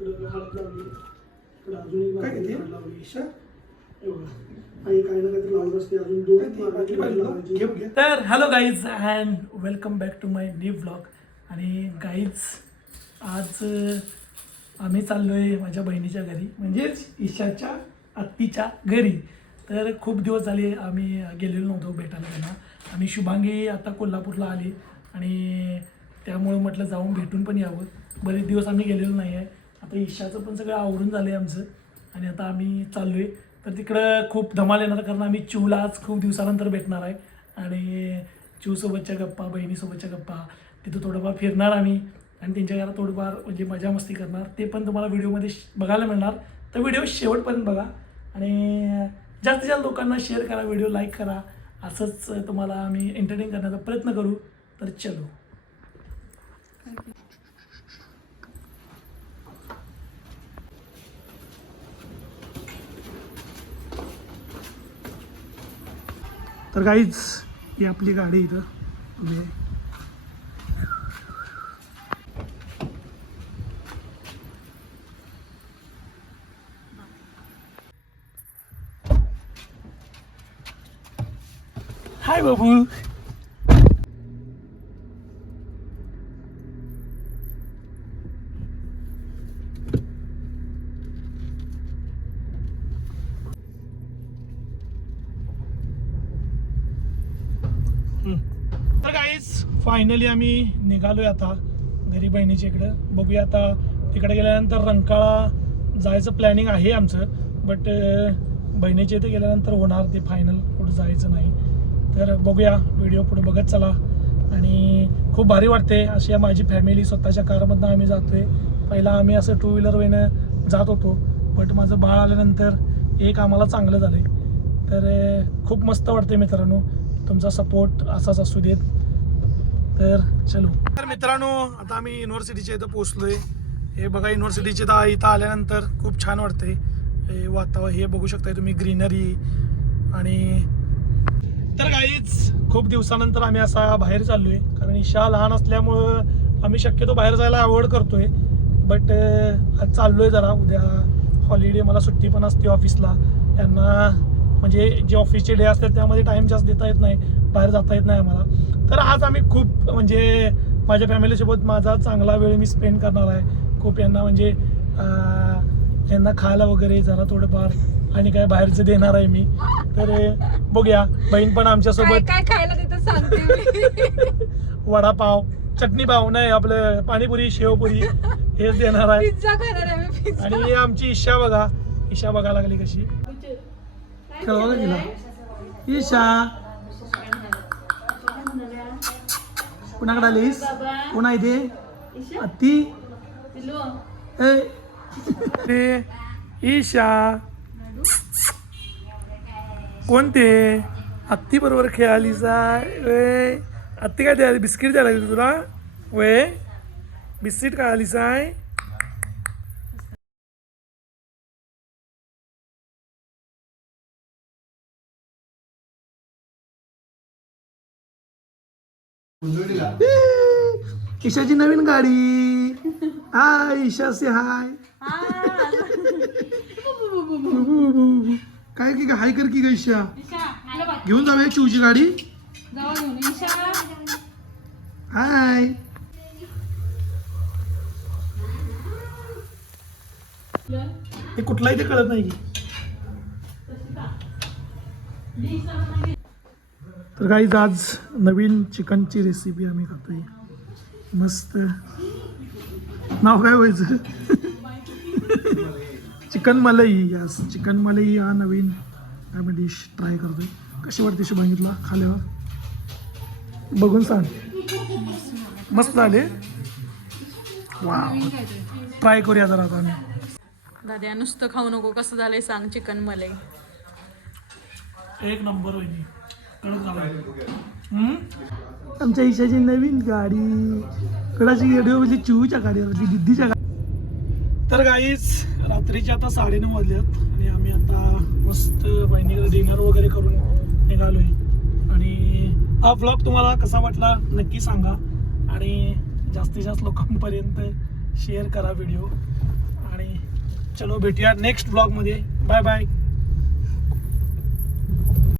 इकडं हळद लावली, इकडं अजून काय घेते? लावली ईशा आणि काही ना काहीतरी लावत असते अजून दोन लावायची. तर hello guys and welcome back to my new vlog. आणि गाईज आज आम्ही चाललो आहे माझ्या बहिणीच्या घरी, म्हणजेच ईशाच्या आत्तीच्या घरी. तर खूप दिवस झाले आम्ही गेलेलो नव्हतो भेटायला त्यांना. आणि शुभांगी आता कोल्हापूरला आली आणि त्यामुळं म्हटलं जाऊन भेटून पण यावं. बरेच दिवस आम्ही गेलेलो नाही आहे. आता ईशाचं पण सगळं आवरून झालं आहे आमचं आणि आता आम्ही चाललो आहे. तर तिकडं खूप धमाल येणार, कारण आम्ही चिवला आज खूप दिवसानंतर भेटणार आहे. आणि चिवसोबतच्या गप्पा, बहिणीसोबतच्या गप्पा, तिथं थोडंफार फिरणार आम्ही आणि त्यांच्या घरात थोडंफार म्हणजे मजा मस्ती करणार. ते पण तुम्हाला व्हिडिओमध्ये बघायला मिळणार. तर व्हिडिओ शेवटपर्यंत बघा आणि जास्तीत जास्त लोकांना शेअर करा, व्हिडिओ लाईक करा. असंच तुम्हाला आम्ही एंटरटेन करण्याचा प्रयत्न करू. तर चलो. तर काहीच ही आपली गाडी इथं उभी आहे. हाय बाबू. तर गाईज फायनली आम्ही निघालोय आता घरी बहिणीच्या इकडं. बघूया आता तिकडे गेल्यानंतर रंकाळा जायचं प्लॅनिंग आहे आमचं. बट बहिणीच्या इथे गेल्यानंतर होणार ते फायनल, कुठं जायचं नाही. तर बघूया, व्हिडिओ पुढे बघत चला. आणि खूप भारी वाटते अशी माझी फॅमिली स्वतःच्या कारमधनं आम्ही जातोय. पहिला आम्ही असं टू व्हीलर वेनं जात होतो, बट माझं बाळ आल्यानंतर एक आम्हाला चांगलं झालं आहे. तर खूप मस्त वाटते मित्रांनो, तुमचा सपोर्ट असाच असू देत. तर चलो. तर मित्रांनो आता आम्ही युनिव्हर्सिटीच्या इथं पोचलोय. हे बघा युनिव्हर्सिटीच्या इथं आल्यानंतर खूप छान वाटते. हे वातावरण हे बघू शकताय तुम्ही, ग्रीनरी. आणि तर काहीच खूप दिवसानंतर आम्ही असा बाहेर चाललोय, कारण ईशा लहान असल्यामुळं आम्ही शक्यतो बाहेर जायला अवॉइड करतोय. बट आज चाललोय जरा. उद्या हॉलिडे, मला सुट्टी पण असते ऑफिसला. यांना म्हणजे जे ऑफिसचे डे असतात त्यामध्ये टाईम जास्त देता येत नाही, बाहेर जाता येत नाही आम्हाला. तर आज आम्ही खूप म्हणजे माझ्या फॅमिलीसोबत माझा चांगला वेळ मी स्पेंड करणार आहे. खूप यांना म्हणजे यांना खायला वगैरे जरा थोडंफार आणि काय बाहेरचं देणार आहे मी. तर बघूया, बहीण पण आमच्यासोबत काय खायला तिथं सांगते. वडापाव, चटणी पाव नाही, आपलं पाणीपुरी, शेवपुरी हेच देणार आहे. पिझ्झा खाणार आहे मी, पिझ्झा. आणि ही आमची ईशा बघा, ईशा बघा लागली कशी खेळवायला गेला. ईशा कुणाकडे आलीस? कुणा इथे अत्ती? ते ईशा कोणते? अत्ती बरोबर खेळालीस आहे? अत्ती काय द्यायला, बिस्किट द्यायला लागली तुला? वे बिस्किट काय आलीस आहे? ईशाची नवीन गाडी. हाय ईशा, से हाय. काय की हाय कर की ग ईशा. घेऊन जाऊया चिवची गाडी. हाय. हे कुठलाही ते कळत नाही की. तर गाईज आज नवीन चिकनची रेसिपी आम्ही खातोय. मस्त. नाव काय व्हायचं? चिकन मलाई. यास, चिकन मलाई हा नवीन आम्ही डिश ट्राय करतोय. कशी वाटते शुभांगीतला खाल्यावर? बघून सांग. मस्त झाले. वा, ट्राय करूया जरा आता आम्ही. दाद्या नुसतं खाऊ नको, कसं झालंय सांग चिकन मलाई. एक नंबर होईल. आमच्या ईशाची नवीन गाडी. कडाची गाडी म्हणजे चिवच्या गाडीवर, दिदीच्या गाडी. तर गाईच रात्रीचे आता 9:30 वाजल्यात आणि आम्ही आता मस्त बहिणीकडे डिनर वगैरे करून निघालोय. आणि हा व्लॉग तुम्हाला कसा वाटला नक्की सांगा आणि जास्तीत जास्त लोकांपर्यंत शेअर करा व्हिडिओ. आणि चलो भेटूया नेक्स्ट ब्लॉगमध्ये. Bye bye.